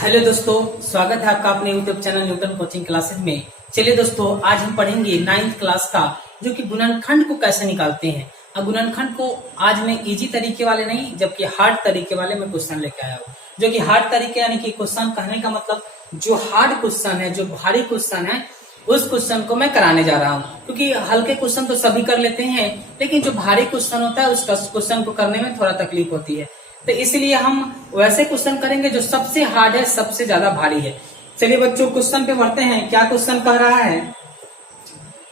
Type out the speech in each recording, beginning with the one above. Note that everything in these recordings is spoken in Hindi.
हेलो दोस्तों, स्वागत है आपका अपने YouTube channel Newton coaching classes में। चलिए दोस्तों, आज हम पढ़ेंगे 9th क्लास का जो कि गुणनखंड को कैसे निकालते हैं। अब गुणनखंड को आज मैं इजी तरीके वाले नहीं जबकि हार्ड तरीके वाले मैं क्वेश्चन लेके आया हूँ। जो कि हार्ड तरीके यानी कि क्वेश्चन कहने का मतलब जो हार्ड क्वेश्चन है, जो भारी क्वेश्चन है, उस क्वेश्चन को मैं कराने जा रहा हूँ। क्योंकि हल्के क्वेश्चन तो सभी कर लेते हैं, लेकिन जो भारी क्वेश्चन होता है उस क्वेश्चन को करने में थोड़ा तकलीफ होती है। तो इसलिए हम वैसे क्वेश्चन करेंगे जो सबसे हार्ड है, सबसे ज्यादा भारी है। चलिए बच्चों, क्वेश्चन पे बढ़ते हैं। क्या क्वेश्चन कह रहा है?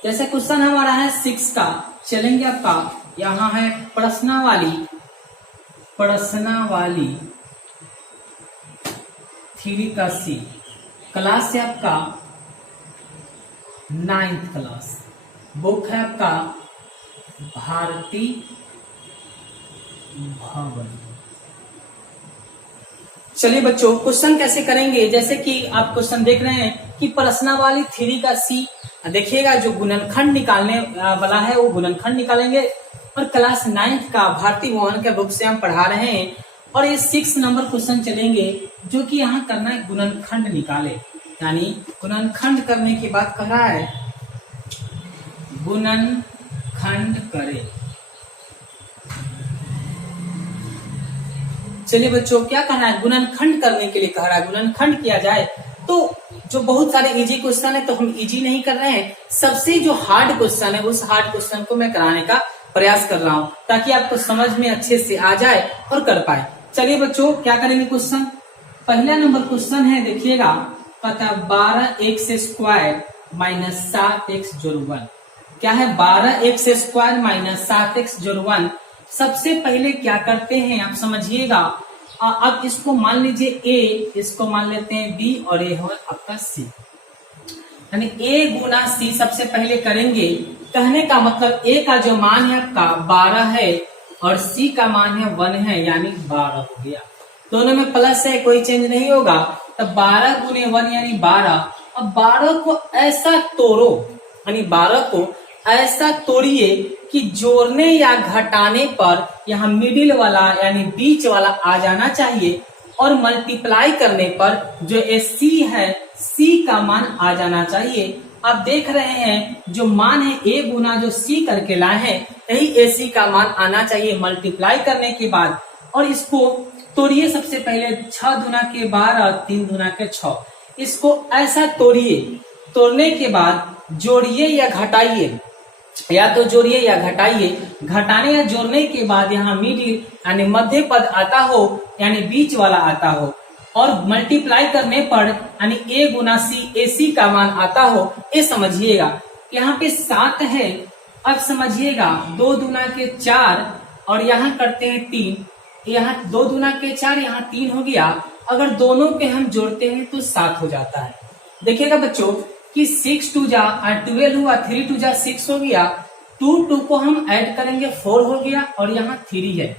जैसे क्वेश्चन हमारा है 6 का, चलेंगे आपका यहाँ है प्रश्नावली 3 का C, क्लास है आपका 9th क्लास, बुक है आपका भारती भवन। चलिए बच्चों, क्वेश्चन कैसे करेंगे? जैसे कि आप क्वेश्चन देख रहे हैं कि प्रश्नावली 3 का C, देखिएगा जो गुणनखंड निकालने वाला है वो गुणनखंड निकालेंगे। और क्लास 9th का भारती भवन के बुक से हम पढ़ा रहे हैं और ये 6 नंबर क्वेश्चन चलेंगे जो कि यहाँ करना है गुणनखंड निकाले। यानी गुणनखंड करने के बाद कह रहा है गुणनखंड करे। चलिए बच्चों, क्या करना है? गुणनखंड करने के लिए कह रहा है। गुणनखंड किया जाए तो जो बहुत सारे इजी क्वेश्चन है तो हम इजी नहीं कर रहे हैं, सबसे जो हार्ड क्वेश्चन है उस हार्ड क्वेश्चन को मैं कराने का प्रयास कर रहा हूं ताकि आपको समझ में अच्छे से आ जाए और कर पाए। चलिए बच्चों, क्या करेंगे? क्वेश्चन पहला नंबर क्वेश्चन है, देखिएगा, पता 12x² माइनस 7x जोड़ 1। क्या है? 12x² माइनस 7x जोड़ 1। सबसे पहले क्या करते हैं आप समझिएगा। अब इसको मान लीजिए A, इसको मान लेते हैं B और ये हो आपका C। यानी A गुना C सबसे पहले करेंगे। कहने का मतलब A का जो मान है आपका 12 है और C का मान है 1 है, यानी 12 हो गया। दोनों में प्लस है, कोई चेंज नहीं होगा। तो 12 गुने 1 यानी 12। अब 12 को ऐसा तोड़ो, यानी 12 को ऐसा तोड़िए कि जोड़ने या घटाने पर यहाँ मिडिल वाला यानी बीच वाला आ जाना चाहिए और मल्टीप्लाई करने पर जो C है C का मान आ जाना चाहिए। आप देख रहे हैं जो मान है A गुना जो C करके लाए हैं, यही AC का मान आना चाहिए मल्टीप्लाई करने के बाद। और इसको तोड़िए सबसे पहले, 6 दूना के 12, 3 दूना के 6। इसको ऐसा तोड़िए, तोड़ने के बाद जोड़िए या घटाइए, या तो जोड़िए या घटाइए। घटाने या जोड़ने के बाद यहाँ मिडिल यानी मध्य पद आता हो, यानी बीच वाला आता हो, और मल्टीप्लाई करने पर यानी A गुना C AC का मान आता हो, ये समझिएगा। यहाँ पे 7 है। अब समझिएगा 2 दूना के 4 और यहाँ करते हैं 3। यहाँ 2 दूना के 4, यहाँ 3 हो गया। अगर दोनों के हम जोड़ते हैं तो 7 हो जाता है। देखिएगा बच्चों कि 6 2 जा 12 हुआ, 3 2 जा 6 हो गया। 2 को हम ऐड करेंगे 4 हो गया और यहाँ 3 है।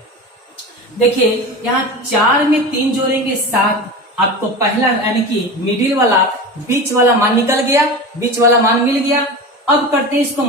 देखिए यहाँ 4 में 3 जोड़ेंगे 7। आपको पहला यानी कि मिडिल वाला बीच वाला मान निकल गया, बीच वाला मान मिल गया। अब करते हैं इसको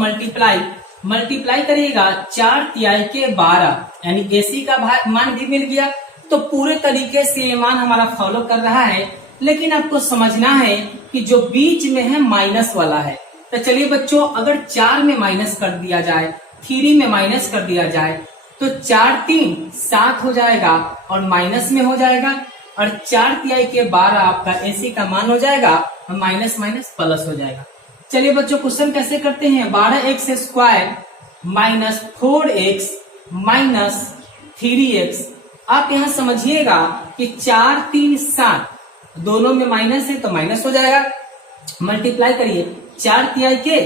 मल्टीप्लाई करिएगा 4 तिहाई के 12 यानी AC का मान भी मिल गया। तो पूरे तरीके से ये मान हमारा फॉलो कर रहा है, लेकिन आपको समझना है कि जो बीच में है माइनस वाला है। तो चलिए बच्चों, अगर 4 में माइनस कर दिया जाए, 3 में माइनस कर दिया जाए तो 4 3 7 हो जाएगा और माइनस में हो जाएगा। और 4 तिहाई के 12 आपका AC का मान हो जाएगा और माइनस माइनस प्लस हो जाएगा। चलिए बच्चों, क्वेश्चन कैसे करते हैं? 12x² minus 4x minus 3x। आप यहाँ समझिएगा कि 4 3 7 दोनों में माइनस है तो माइनस हो जाएगा। मल्टीप्लाई करिए 4 तिहाई के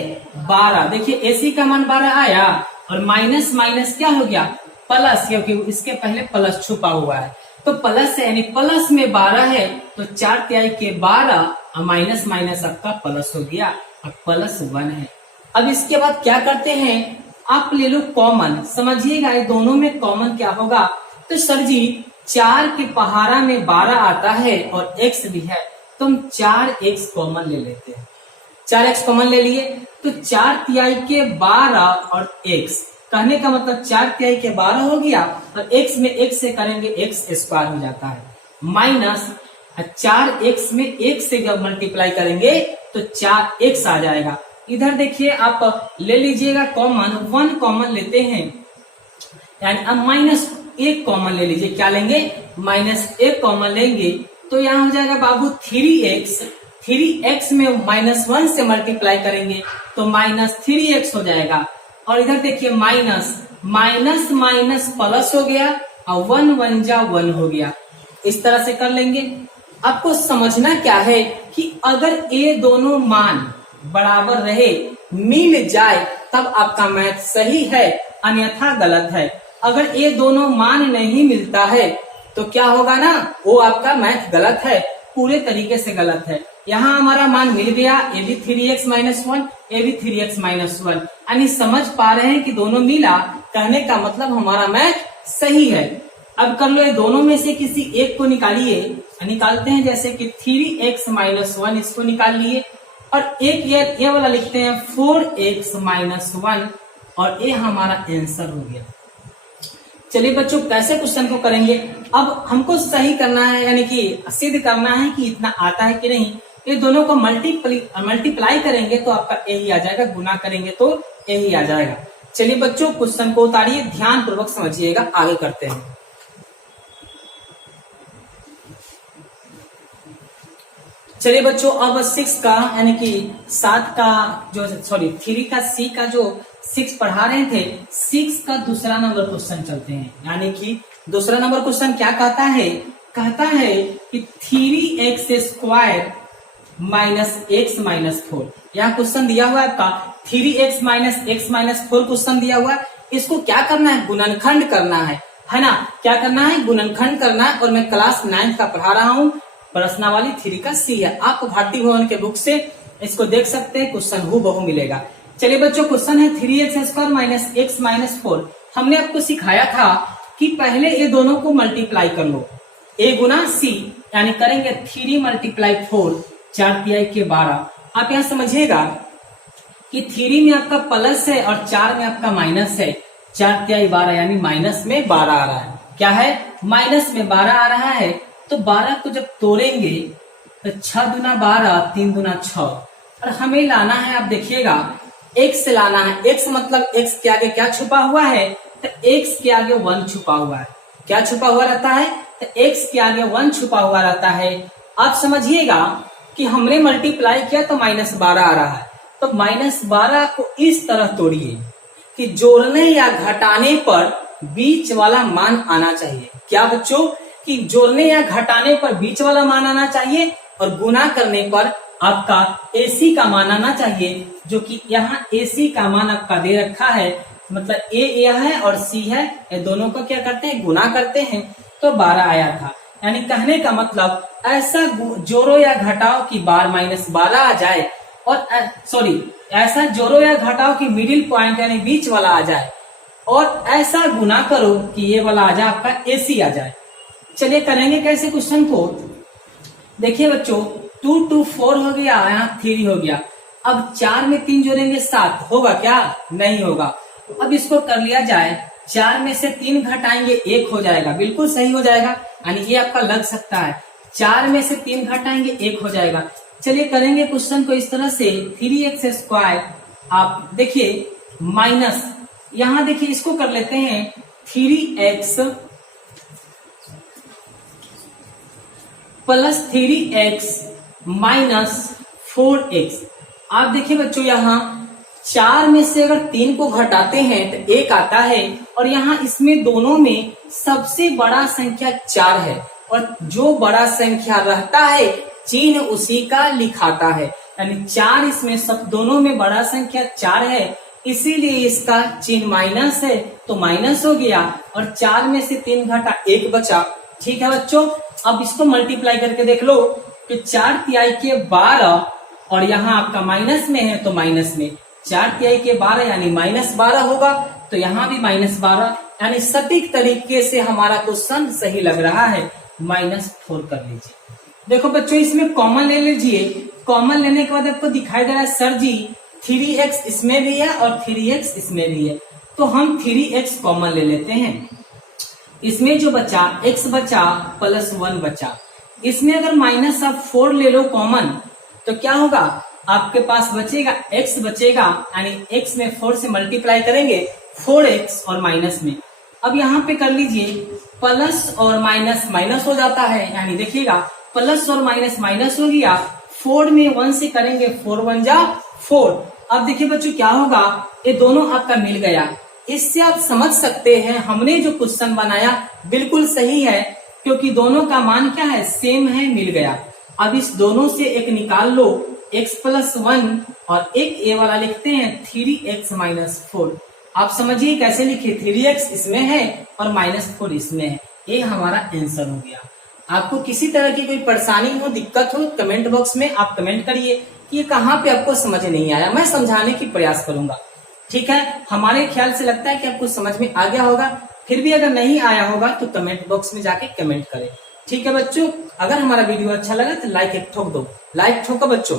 12। देखिए AC का मान 12 आया और माइनस माइनस क्या हो गया? प्लस, क्योंकि इसके पहले प्लस छुपा हुआ है तो प्लस है, यानी प्लस में 12 है तो 4 तिहाई के 12 और माइनस माइनस आपका प्लस हो गया और प्लस 1 है। अब इसके बाद क्या करते हैं? आप ले लो कॉमन। समझिएगा ये दोनों में कॉमन क्या होगा? तो सर जी 4 के पहाड़ा में 12 आता है और x भी है तो हम 4x कॉमन ले लेते हैं। 4x कॉमन ले लिए तो 4 तिहाई के 12 और x, कहने का मतलब 4 तिहाई के 12 हो गया और x में x से करेंगे x² हो जाता है, माइनस 4x में 1 से जब मल्टीप्लाई करेंगे तो 4x आ जाएगा। इधर देखिए आप ले लीजिएगा कॉमन, 1 कॉमन लेते हैं, यानी अब -1 कॉमन ले लीजिए। क्या लेंगे? -1 कॉमन लेंगे तो यहाँ हो जाएगा बाबू 3x। 3x में -1 से मल्टीप्लाई करेंगे तो -3x हो जाएगा। और इधर देखिए माइनस माइनस प्लस हो गया और 1 1 जा 1 हो गया। इस तरह से कर लेंगे। आपको समझना क्या है कि अगर ये दोनों मान बराबर रहे, मिल जाए, तब आपका मैथ सही है, अन्यथा गलत है। अगर ये दोनों मान नहीं मिलता है तो क्या होगा ना, वो आपका मैथ गलत है, पूरे तरीके से गलत है। यहाँ हमारा मान मिल गया, ये भी 3x - 1, ये भी 3x - 1, यानी समझ पा रहे हैं कि दोनों मिला, कहने का मतलब हमारा मैथ सही है। अब कर लो, ये दोनों में से किसी एक को निकालिए। निकालते हैं, जैसे कि 3x - 1 इसको निकाल लिए, और एक ये वाला लिखते हैं 4x - 1, और ये हमारा आंसर हो गया। चलिए बच्चों, कैसे क्वेश्चन को करेंगे? अब हमको सही करना है, यानी कि सिद्ध करना है कि इतना आता है कि नहीं। ये दोनों को मल्टीप्लाई करेंगे तो आपका यही आ जाएगा, गुना करेंगे तो यही आ जाएगा। चलिए बच्चों, क्वेश्चन को उतारिए, ध्यान पूर्वक समझिएगा, आगे करते हैं। चलिए बच्चों, अब 6 का यानी कि 7 का जो 3 का C का जो 6 पढ़ा रहे थे, 6 का दूसरा नंबर क्वेश्चन चलते हैं। यानी कि दूसरा नंबर क्वेश्चन क्या कहता है? कहता है कि 3x² -x - 4। यहाँ क्वेश्चन दिया हुआ है आपका 3x - x - 4 क्वेश्चन दिया हुआ है। इसको क्या करना है? गुणनखंड करना है ना? क्या करना है? गुणनखंड करना है। और मैं क्लास 9 का पढ़ा रहा हूँ, प्रश्नावली 3 का C है। आप भारतीय भवन के बुक से इसको देख सकते हैं, क्वेश्चन हूबहू मिलेगा। चलिए बच्चों, क्वेश्चन है 3x² - x - 4। हमने आपको सिखाया था कि पहले ये दोनों को मल्टीप्लाई कर लो, a गुना C, यानी करेंगे 3 × 4, 4 तिहाई के 12। आप यहाँ समझिएगा कि 3 में आपका प्लस है और 4 में आपका माइनस है। 4 तिहाई 12 यानी माइनस में 12 आ रहा है। क्या है? माइनस में 12 आ रहा है। तो 12 को जब तोड़ेंगे तो 6 दूना 12, 3 दूना 6, और हमें लाना है, आप देखिएगा, x लाना है। x मतलब x के आगे क्या छुपा हुआ है? तो x के आगे 1 छुपा हुआ है। क्या छुपा हुआ रहता है? तो x के आगे 1 छुपा हुआ रहता है। आप समझिएगा कि हमने मल्टीप्लाई किया तो -12 आ रहा है। तो -12 को इस तरह तोड़िए कि जोड़ने या घटाने पर बीच वाला मान आना चाहिए। क्या बच्चों? कि जोड़ने या घटाने पर बीच वाला मान आना चाहिए, और गुना करने पर आपका AC का मान आना चाहिए, जो कि यहाँ AC का मान आपका दे रखा है। मतलब A यह है और C है, ये दोनों को क्या करते हैं? गुना करते हैं, तो 12 आया था। यानी कहने का मतलब ऐसा जोड़ो या घटाओ कि बार -12 आ जाए, और ऐसा जोड़ो या घटाओ कि मिडिल पॉइंट यानी बीच वाला आ जाए, और ऐसा गुना करो कि ये वाला आ जाए, आपका AC आ जाए। चलिए करेंगे कैसे क्वेश्चन को? देखिए बच्चों, 2 2 4 हो गया, यहाँ 3 हो गया। अब 4 में 3 जोड़ेंगे 7, होगा क्या? नहीं होगा। अब इसको कर लिया जाए, 4 में से 3 घटाएंगे 1 हो जाएगा, बिल्कुल सही हो जाएगा। यानी ये आपका लग सकता है, 4 में से 3 घटाएंगे 1 हो जाएगा। चलिए करेंगे क्वेश्चन को इस तरह से, 3x², आप देखिए माइनस, यहाँ देखिए इसको कर लेते हैं 3x + 3x - 4x। आप देखिए बच्चों, यहाँ 4 में से अगर 3 को घटाते हैं तो 1 आता है, और यहाँ इसमें दोनों में सबसे बड़ा संख्या 4 है, और जो बड़ा संख्या रहता है चिन्ह उसी का लिखाता है। यानी 4 इसमें सब दोनों में बड़ा संख्या 4 है, इसीलिए इसका चिन्ह माइनस है, तो माइनस हो गया, और 4 में से 3 घटा 1 बचा। ठीक है बच्चों, अब इसको मल्टीप्लाई करके देख लो कि 4 तिहाई के 12, और यहाँ आपका माइनस में है तो माइनस में 4 तिहाई के 12 यानी -12 होगा, तो यहाँ भी -12, यानी सटीक तरीके से हमारा क्वेश्चन सही लग रहा है। -4 कर लीजिए। देखो बच्चों, इसमें कॉमन ले लीजिए। कॉमन लेने के बाद आपको दिखाई दे रहा है, सर जी 3x इसमें भी है और 3x इसमें भी है, तो हम 3x कॉमन ले लेते हैं। इसमें जो बचा x बचा +1 बचा, इसमें अगर माइनस आप 4 ले लो कॉमन तो क्या होगा, आपके पास बचेगा x बचेगा, यानी x में 4 से मल्टीप्लाई करेंगे 4x और माइनस में। अब यहाँ पे कर लीजिए प्लस और माइनस माइनस हो जाता है, यानी देखिएगा प्लस और माइनस माइनस हो गया, 4 में 1 से करेंगे 4 1 जा 4। अब देखिए बच्चों क्या होगा, ये दोनों आपका मिल गया। इससे आप समझ सकते हैं हमने जो क्वेश्चन बनाया बिल्कुल सही है, क्योंकि दोनों का मान क्या है, सेम है, मिल गया। अब इस दोनों से एक निकाल लो, x प्लस 1 और एक ए वाला लिखते हैं 3x माइनस 4। आप समझिए कैसे लिखे, 3x इसमें है और -4 इसमें है, ये हमारा आंसर हो गया। आपको किसी तरह की कोई परेशानी हो, दिक्कत हो, कमेंट बॉक्स में आप कमेंट करिए कि कहाँ पे आपको समझ नहीं आया, मैं समझाने की प्रयास करूंगा। ठीक है, हमारे ख्याल से लगता है कि आपको समझ में आ गया होगा। फिर भी अगर नहीं आया होगा तो कमेंट बॉक्स में जाके कमेंट करें। ठीक है बच्चों, अगर हमारा वीडियो अच्छा लगा तो लाइक एक ठोक दो, लाइक ठोको बच्चों।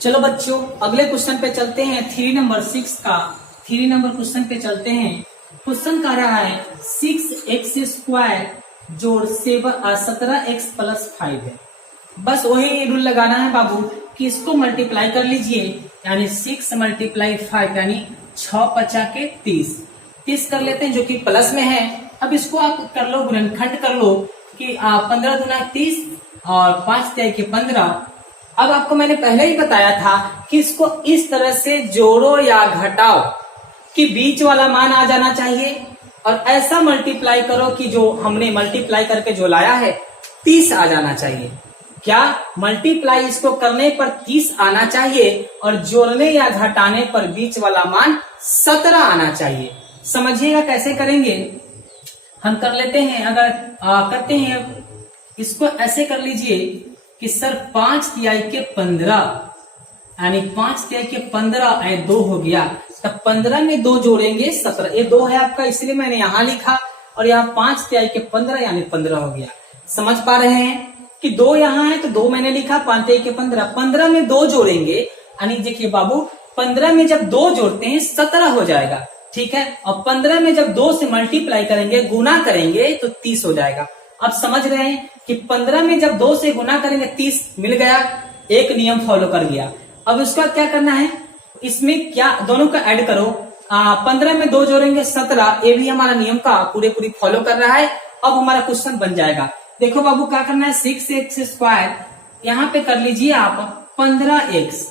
चलो बच्चों अगले क्वेश्चन पे चलते हैं, 3 नंबर 6 का 3 नंबर क्वेश्चन पे चलते हैं। क्वेश्चन कह रहा है 6x² जोड़ 17x प्लस 5 है। बस वही रूल लगाना है बाबू कि इसको मल्टीप्लाई कर लीजिए, यानी 6 मल्टीप्लाई 5 यानी 6 5 के 30 कर लेते हैं, जो कि प्लस में है। अब इसको आप कर लो, गुणनखंड कर लो कि 15 दूना 30 और 5 तिहाई के 15। अब आपको मैंने पहले ही बताया था कि इसको इस तरह से जोड़ो या घटाओ कि बीच वाला मान आ जाना चाहिए, और ऐसा मल्टीप्लाई करो कि जो हमने मल्टीप्लाई करके जो लाया है 30 आ जाना चाहिए। क्या मल्टीप्लाई इसको करने पर 30 आना चाहिए और जोड़ने या घटाने पर बीच वाला मान 17 आना चाहिए। समझिएगा कैसे करेंगे, हम कर लेते हैं। अगर करते हैं इसको ऐसे कर लीजिए कि सर 5 तिहाई के 15 यानी 5 तिहाई के 15 2 हो गया, तब 15 में 2 जोड़ेंगे 17। ये 2 है आपका, इसलिए मैंने यहाँ लिखा, और यहाँ 5 तिहाई के 15 यानी 15 हो गया। समझ पा रहे हैं कि 2 यहाँ है तो 2 मैंने लिखा, 5 तिहाई के 15, 15 में 2 जोड़ेंगे, यानी देखिए बाबू 15 में जब 2 जोड़ते हैं 17 हो जाएगा। ठीक है, और 15 में जब 2 से मल्टीप्लाई करेंगे, गुना करेंगे तो 30 हो जाएगा। अब समझ रहे हैं कि 15 में जब 2 से गुना करेंगे 30 मिल गया, एक नियम फॉलो कर गया। अब उसका क्या करना है, इसमें क्या दोनों का ऐड करो, 15 में 2 जोड़ेंगे 17, ये भी हमारा नियम का पूरी फॉलो कर रहा है। अब हमारा क्वेश्चन बन जाएगा। देखो बाबू क्या करना है, 6x² यहाँ पे कर लीजिए आप 15x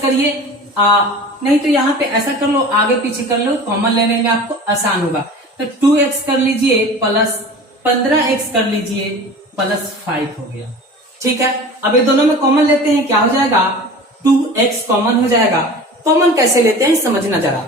करिए, नहीं तो यहाँ पे ऐसा कर लो, आगे पीछे कर लो, कॉमन लेने में आपको आसान होगा। तो 2x कर लीजिए प्लस 15x कर लीजिए प्लस 5 हो गया। ठीक है, अब ये दोनों में कॉमन लेते हैं, क्या हो जाएगा 2x कॉमन हो जाएगा। कॉमन कैसे लेते हैं समझना जरा।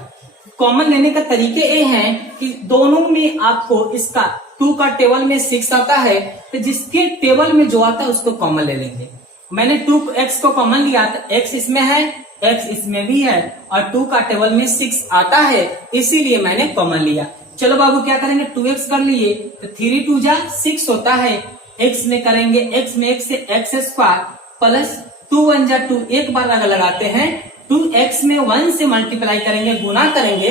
कॉमन लेने का तरीके ये हैं कि दोनों में आपको इसका 2 का टेबल में 6 आता है, तो जिसके टेबल में जो आता है उसको कॉमन ले लेंगे। मैंने 2x को कॉमन लिया, तो x इसमें है, x इसमें भी है, और 2 का टेबल में 6 आता है, इसीलिए मैंने कॉमन लिया। चलो बाबू क्या करेंगे, 2x कर लिए तो 3 2 जा 6 होता है, x में करेंगे, x में x से x² प्लस 2 1 जा 2, एक बार अगर लगाते हैं 2x में 1 से मल्टीप्लाई करेंगे, गुना करेंगे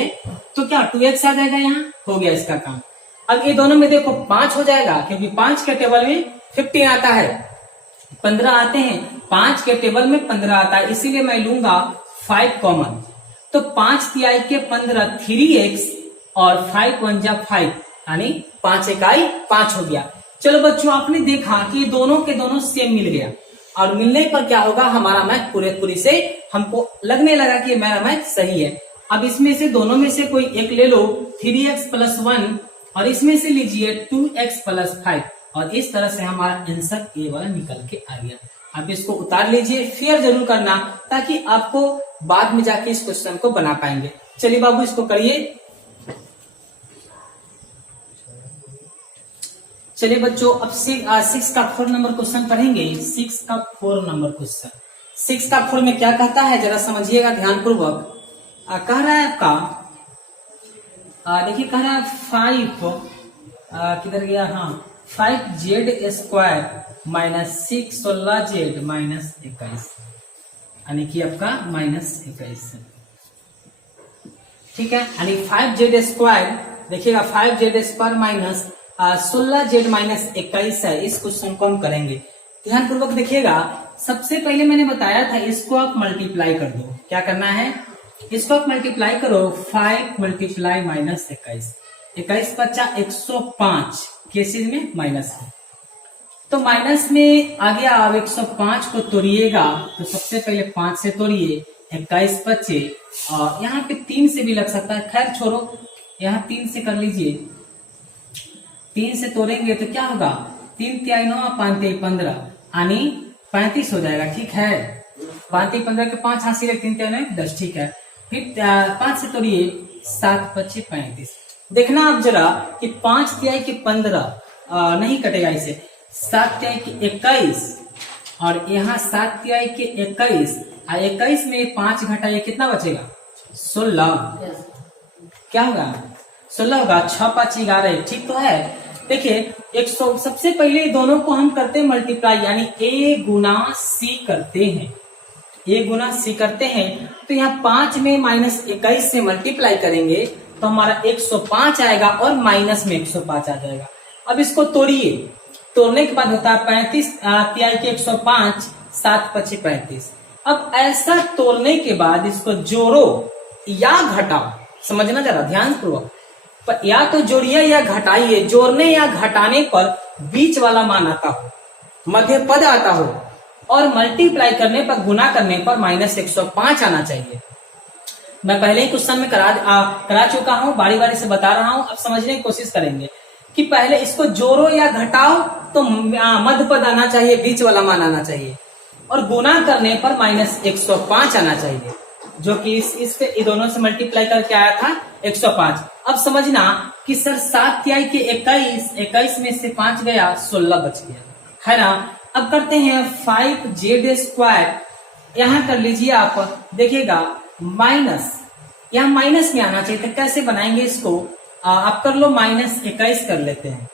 तो क्या 2x आ जाएगा, यहाँ हो गया इसका काम। अब ये दोनों में देखो 5 हो जाएगा, क्योंकि 5 के टेबल में 15 आता है, 15 आते हैं, 5 के टेबल में 15 आता है, इसीलिए मैं लूंगा 5 कॉमन। तो 5 तिहाई के 15 3x और 5 1 जा 5 यानी 5 इकाई 5 हो गया। चलो बच्चों आपने देखा कि दोनों के दोनों सेम मिल गया, और मिलने पर क्या होगा, हमारा मैथ पूरी से हमको लगने लगा कि मेरा मैथ सही है। अब इसमें से दोनों में से कोई एक ले लो, 3x प्लस 1, और इसमें से लीजिए 2x प्लस 5, और इस तरह से हमारा आंसर ए वाला निकल के आ गया। आप इसको उतार लीजिए, फेयर जरूर करना, ताकि आपको बाद में जाके इस क्वेश्चन को बना पाएंगे। चलिए बाबू इसको करिए। चलिए बच्चों अब 6 का 4 नंबर क्वेश्चन पढ़ेंगे। 6 का 4 नंबर क्वेश्चन, 6 का 4 में क्या कहता है जरा समझिएगा ध्यानपूर्वक। कह रहा है आपका, देखिए कह रहा है 5 किधर गया, हाँ 5z² माइनस 6 16z माइनस 21, यानी कि आपका -21। ठीक है, यानी 5z² देखिएगा 5z² माइनस 16z माइनस 21 है। इस क्वेश्चन को हम करेंगे, ध्यान पूर्वक देखिएगा। सबसे पहले मैंने बताया था इसको आप मल्टीप्लाई कर दो। क्या करना है, इसको आप मल्टीप्लाई करो। 5 मल्टीप्लाई माइनस 21, 21 बचा 105, केसेज में माइनस है तो माइनस में आ गया। अब 105 को तोड़िएगा तो सबसे पहले 5 से तोड़िए, 21 बचे और यहाँ पे 3 से भी लग सकता है, खैर छोड़ो, यहाँ 3 से कर लीजिए। 3 से तोड़ेंगे तो क्या होगा, 3 तिहाई 9, 5 तिहाई 15 यानी 35 हो जाएगा। ठीक है, 5 तिहाई 15 के 5 हाथ से 3 तिहाई 9 10। ठीक है, फिर 5 से तोड़िए, 7 बचे 35। देखना आप जरा कि 5 तिहाई के 15 नहीं कटेगा इसे, 7 तिहाई के 21 और यहाँ 7 तिहाई के 21 और 21 में 5 घटाइए कितना बचेगा, 16। क्या होगा, 16 होगा। 6 5 11, ठीक तो है। देखिए 100, सबसे पहले दोनों को हम करते हैं मल्टीप्लाई, यानी a गुना c करते हैं, a गुना c करते हैं। तो यहाँ 5 में माइनस 21 से मल्टीप्लाई करेंगे तो हमारा 105 आएगा और माइनस में 105 आ जाएगा। अब इसको तोड़िए, तोड़ने के बाद होता है 35 तिहाई के 105, 7 पचे 35। अब ऐसा तोड़ने के बाद इसको जोड़ो या घटाओ, समझना जरा ध्यान पूर्वक, या तो जोड़िए या घटाइए। जोड़ने या घटाने पर बीच वाला मान आता हो, मध्य पद आता हो और मल्टीप्लाई करने पर, गुना करने पर माइनस 105 आना चाहिए। मैं पहले ही क्वेश्चन में करा चुका हूं, बारी बारी से बता रहा हूं। अब समझने की कोशिश करेंगे कि पहले इसको जोड़ो या घटाओ तो मध्य पद आना चाहिए, बीच वाला मान आना चाहिए और गुना करने पर माइनस 105 आना चाहिए, जो कि इस पे दोनों से मल्टीप्लाई करके आया था 105। अब समझना कि सर 7 तिहाई के 21 में से 5 गया, 16 बच गया, है ना। अब करते हैं 5z², यहां कर लीजिए आप, देखिएगा माइनस, यहाँ माइनस में आना चाहिए। तो कैसे बनाएंगे इसको, आप कर लो, माइनस 21 कर लेते हैं।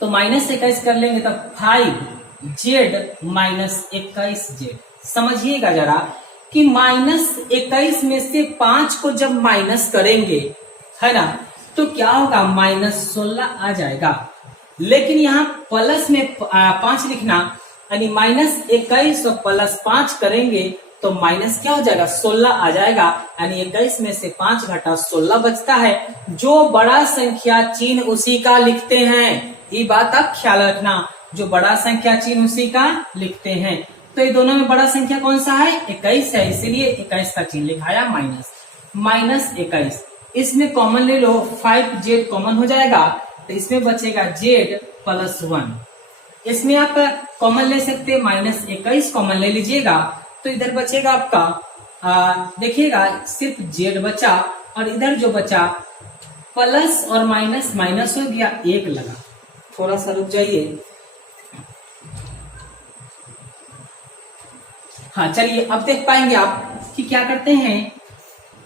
तो माइनस 21 कर लेंगे तो 5z माइनस 21z। समझिएगा जरा कि माइनस 21 में से 5 को जब माइनस करेंगे, है ना, तो क्या होगा, माइनस 16 आ जाएगा। लेकिन यहाँ प्लस में 5 लिखना, यानी माइनस 21 और प्लस 5 करेंगे तो माइनस क्या हो जाएगा, 16 आ जाएगा। यानी 21 में से 5 घटा 16 बचता है। जो बड़ा संख्या चिन्ह उसी का लिखते हैं, ये बात आप ख्याल रखना, जो बड़ा संख्या चिन्ह उसी का लिखते हैं। तो ये दोनों में बड़ा संख्या कौन सा है, 21 है, इसीलिए 21 का चिन्ह लिखाया माइनस 21। इसमें कॉमन ले लो, 5z कॉमन हो जाएगा तो इसमें बचेगा z प्लस 1। इसमें आप कॉमन ले सकते हैं, माइनस 21 कॉमन ले लीजिएगा तो इधर बचेगा आपका, देखिएगा सिर्फ z बचा और इधर जो बचा प्लस और माइनस, माइनस हो गया, 1 लगा। थोड़ा सा रुक जाइए, हाँ चलिए अब देख पाएंगे आप कि क्या करते हैं,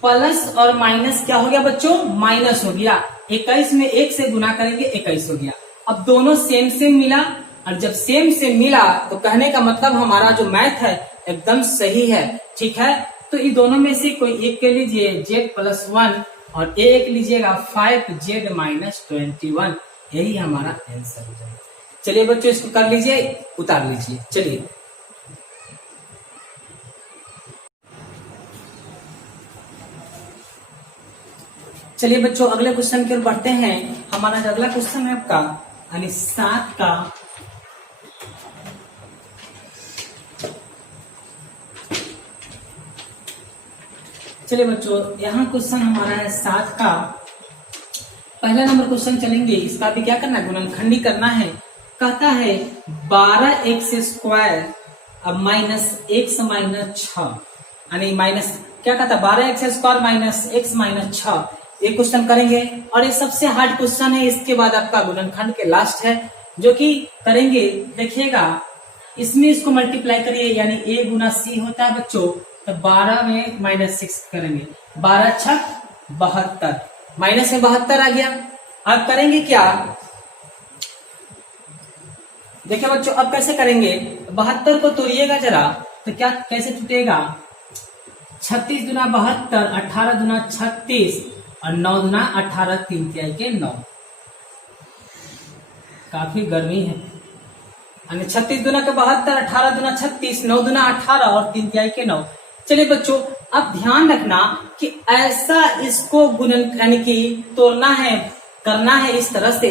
प्लस और माइनस क्या हो गया बच्चों, माइनस हो गया। 21 में 1 से गुना करेंगे, 21 हो गया। अब दोनों सेम सेम मिला, और जब सेम सेम मिला तो कहने का मतलब हमारा जो मैथ है एकदम सही है, ठीक है। तो ये दोनों में से कोई एक के लीजिए, z प्लस 1 और एक लीजिएगा 5z माइनस 21, यही हमारा आंसर हो जाएगा। चलिए बच्चों इसको कर लीजिए, उतार लीजिए। चलिए चलिए बच्चों अगले क्वेश्चन की ओर बढ़ते हैं। हमारा जो अगला क्वेश्चन है आपका, यानी 7 का चलिए बच्चों यहाँ क्वेश्चन हमारा है 7 का पहला नंबर क्वेश्चन चलेंगे। इसका भी क्या करना है, गुणनखंडी करना है। कहता है 12x² अब माइनस x माइनस 6, यानी माइनस क्या कहता है 12x² माइनस x माइनस 6। ये क्वेश्चन करेंगे और ये सबसे हार्ड क्वेश्चन है। इसके बाद आपका गुणनखंड के लास्ट है जो कि करेंगे। देखिएगा इसमें इसको मल्टीप्लाई करिए, यानी a गुना c होता है बच्चों, तो 12 में माइनस 6 करेंगे, 12 छक 72, माइनस में 72 आ गया। अब करेंगे क्या, देखिए बच्चों अब कैसे करेंगे, 72 को तोड़िएगा जरा, तो क्या कैसे टूटेगा, 36 दुना 72, 18 दुना 36 और 9 दुना 18, 3 तिहाई के 9। काफी गर्मी है। 36 दुना के 72, 18 दुना 36, 9 दुना 18 और 3 तिहाई के 9। चलिए बच्चों, अब ध्यान रखना कि ऐसा इसको गुणन यानी कि तोड़ना है, करना है इस तरह से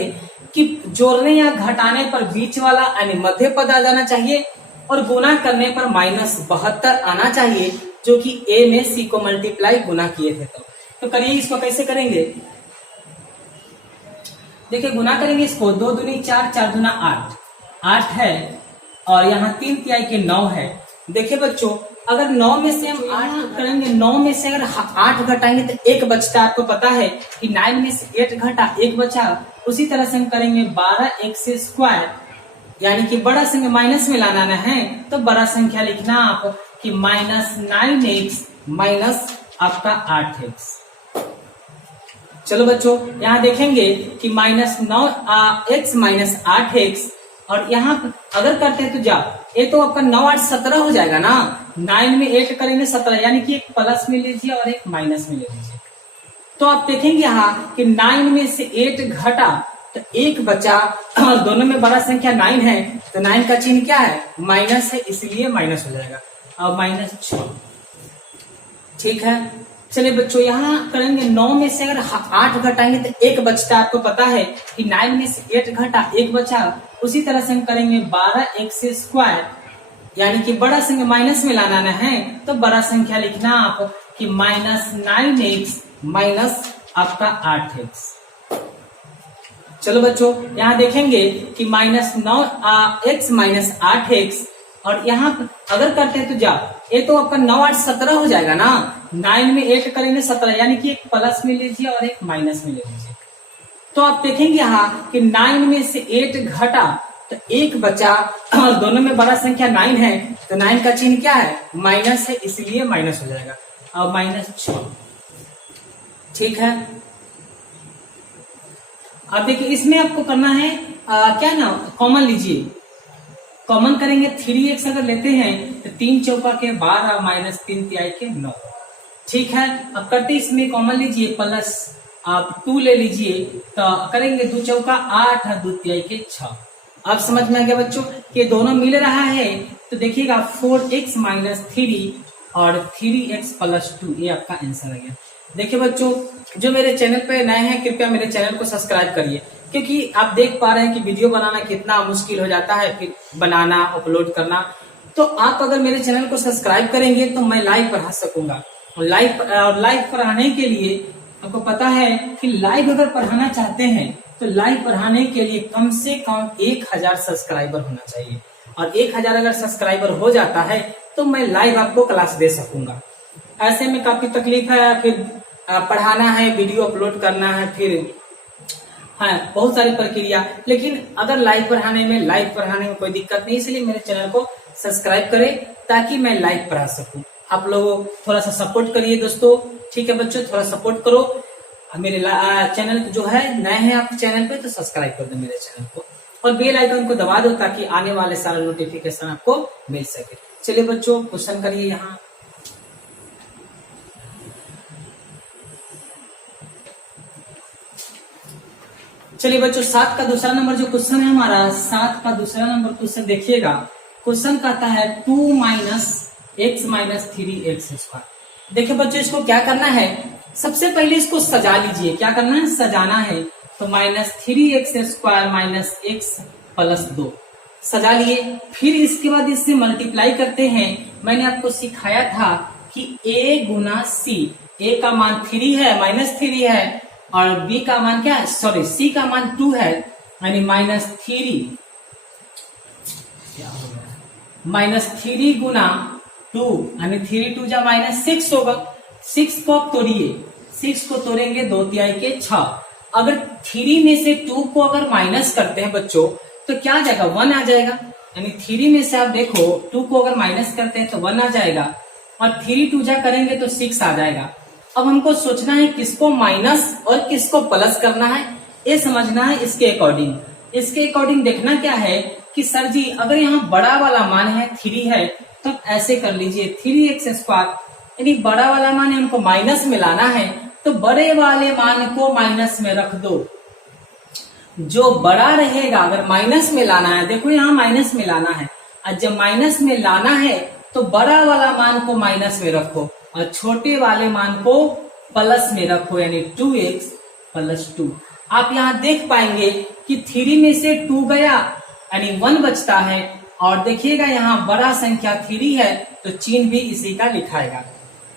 कि जोड़ने या घटाने पर बीच वाला यानी मध्य पद आ जाना चाहिए और गुना करने पर -72 आना चाहिए, जो कि a में c को मल्टीप्लाई गुना किए थे। तो करिए इसको कैसे करेंगे। देखिए गुना करेंगे इसको, 2 दूनी 4, 4 दूना 8 है और यहाँ 3 तिहाई के 9 है। देखिए बच्चों, अगर 9 में से हम 8 करेंगे, 9 में से अगर 8 घटाएंगे तो 1 बचता। आपको पता है कि 9 में से 8 घटा 1 बचा। उसी तरह से हम करेंगे 12x स्क्वायर, यानी कि बड़ा संख्या माइनस में लाना है तो बड़ा संख्या लिखना आप कि -9x माइनस आपका 8x। चलो बच्चों, यहाँ देखेंगे कि -9x माइनस 8x और यहाँ अगर करते हैं तो जाओ, ये तो आपका 9 8 17 हो जाएगा ना। 9 में 8 करेंगे 17, यानी कि एक प्लस में लीजिए और एक माइनस में ले लीजिए। तो आप देखेंगे यहाँ कि 9 में से 8 घटा तो 1 बचा और दोनों में बड़ा संख्या 9 है तो 9 का चिन्ह क्या है, माइनस है, इसलिए माइनस हो जाएगा और -6। ठीक है। चलिए बच्चों, यहाँ करेंगे 9 में से अगर 8 घटाएंगे तो 1 बचता। आपको पता है कि 9 में से 8 घटा 1 बचा। उसी तरह से हम करेंगे 12x स्क्वायर, यानी कि बड़ा संख्या माइनस में लाना है तो बड़ा संख्या लिखना आप कि -9x माइनस आपका 8x। चलो बच्चों, यहाँ देखेंगे कि -9x माइनस 8x और यहाँ अगर करते हैं तो जाओ, ये तो आपका 9 8 17 हो जाएगा ना। 9 में 8 करेंगे 17, यानी कि एक प्लस में लीजिए और एक माइनस में ले लीजिए। तो आप देखेंगे यहाँ कि 9 में से 8 घटा तो 1 बचा और दोनों में बड़ा संख्या 9 है तो 9 का चिन्ह क्या है, माइनस है, इसलिए माइनस हो जाएगा और -6। ठीक है। अब देखिए इसमें आपको करना है क्या ना, कॉमन लीजिए। कॉमन करेंगे 3x अगर लेते हैं तो 3 चौका के 12 माइनस 3 तिहाई के 9। ठीक है। अब करते इसमें कॉमन लीजिए, प्लस आप 2 ले लीजिए तो करेंगे 2 चौका 8 और 2 तिहाई के 6। अब समझ में आ गया बच्चों कि दोनों मिल रहा है तो देखिएगा 4x माइनस 3 और 3x प्लस 2, ये आपका आंसर आ गया। देखिए बच्चों, जो मेरे चैनल पे नए हैं कृपया मेरे चैनल को सब्सक्राइब करिए, क्योंकि आप देख पा रहे हैं कि वीडियो बनाना कितना मुश्किल हो जाता है, फिर बनाना अपलोड करना। तो आप अगर मेरे चैनल को सब्सक्राइब करेंगे तो मैं लाइव पढ़ा सकूंगा। लाइव पढ़ाने के लिए आपको पता है कि लाइव अगर पढ़ाना चाहते हैं तो लाइव पढ़ाने के लिए कम से कम 1000 सब्सक्राइबर होना चाहिए और 1000 अगर सब्सक्राइबर हो जाता है तो मैं लाइव आपको क्लास दे सकूंगा। ऐसे में काफी तकलीफ है, फिर पढ़ाना है, वीडियो अपलोड करना है, फिर हाँ बहुत सारी प्रक्रिया। लेकिन अगर लाइव पढ़ाने में कोई दिक्कत नहीं, इसलिए मेरे चैनल को सब्सक्राइब करें ताकि मैं लाइव पढ़ा सकूं। आप लोग थोड़ा सा सपोर्ट करिए दोस्तों। ठीक है बच्चों, थोड़ा सपोर्ट करो। मेरे चैनल जो है, नए हैं आप चैनल पे तो सब्सक्राइब कर दो मेरे चैनल को और बेल आइकन को दबा दो ताकि आने वाले सारे नोटिफिकेशन आपको मिल सके। चलिए बच्चों, क्वेश्चन करिए यहाँ। चलिए बच्चों, 7 का दूसरा नंबर जो क्वेश्चन है हमारा, 7 का दूसरा नंबर क्वेश्चन देखिएगा। क्वेश्चन कहता है 2 minus x minus 3x square. देखिए बच्चों, इसको क्या करना है, सबसे पहले इसको सजा लीजिए। क्या करना है, सजाना है। तो -3x square minus x plus 2 सजा लिए। फिर इसके बाद इससे मल्टीप्लाई करते हैं। मैंने आपको सिखाया था कि a गुना c, a का मान 3 है, -3 है और b का मान क्या है, सॉरी c का मान 2 है, यानी -3 गुना 2 यानी 3 2 जा -6 होगा। 6 को आप तोड़िए, 6 को तोड़ेंगे 2 तिहाई के 6। अगर 3 में से 2 को अगर माइनस करते हैं बच्चों तो क्या आ जाएगा, 1 आ जाएगा। यानी 3 में से आप देखो 2 को अगर माइनस करते हैं तो 1 आ जाएगा और 3 2 जा करेंगे तो 6 आ जाएगा। अब हमको सोचना है किसको माइनस और किसको प्लस करना है, ये समझना है। इसके अकॉर्डिंग देखना क्या है कि सर जी अगर यहाँ बड़ा वाला मान है 3 है तो ऐसे कर लीजिए 3x स्क्वायर यदि बड़ा वाला मान हमको माइनस में लाना है तो बड़े वाले मान को माइनस में रख दो। जो बड़ा रहेगा अगर माइनस में लाना है, देखो यहाँ माइनस में लाना है, और जब माइनस में लाना है तो बड़ा वाला मान को माइनस में रखो और छोटे वाले मान को प्लस में रखो, यानी 2x + 2। आप यहाँ देख पाएंगे कि 3 में से 2 गया यानी 1 बचता है, और देखिएगा यहाँ बड़ा संख्या 3 है तो चिन्ह भी इसी का लिखाएगा।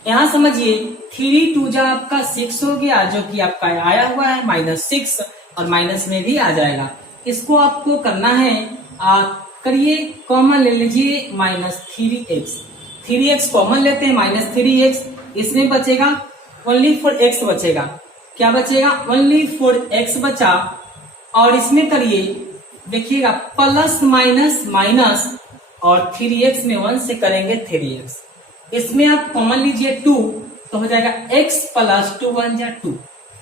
यहाँ समझिए 3 2 जा आपका 6 हो गया, जो कि आपका आया हुआ है -6 और माइनस में भी आ जाएगा। इसको आपको करना है, करिए कॉमन ले लीजिए -3x, 3x कॉमन लेते हैं -3x, इसमें बचेगा ओनली 4x बचेगा। क्या बचेगा? ओनली 4x बचा, और इसमें करिए देखिएगा प्लस माइनस माइनस, और 3x में 1 से करेंगे 3x, इसमें आप कॉमन लीजिए 2 तो हो जाएगा x + 2 1 जा 2।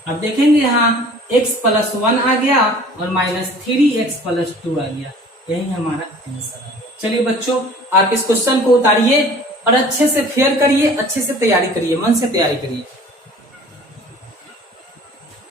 अब देखेंगे यहाँ x + 1 आ गया और -3x + 2 आ गया, यही हमारा आंसर है। चलिए बच्चों, आप इस क्वेश्चन को उतारिए और अच्छे से फेयर करिए, अच्छे से तैयारी करिए, मन से तैयारी करिए।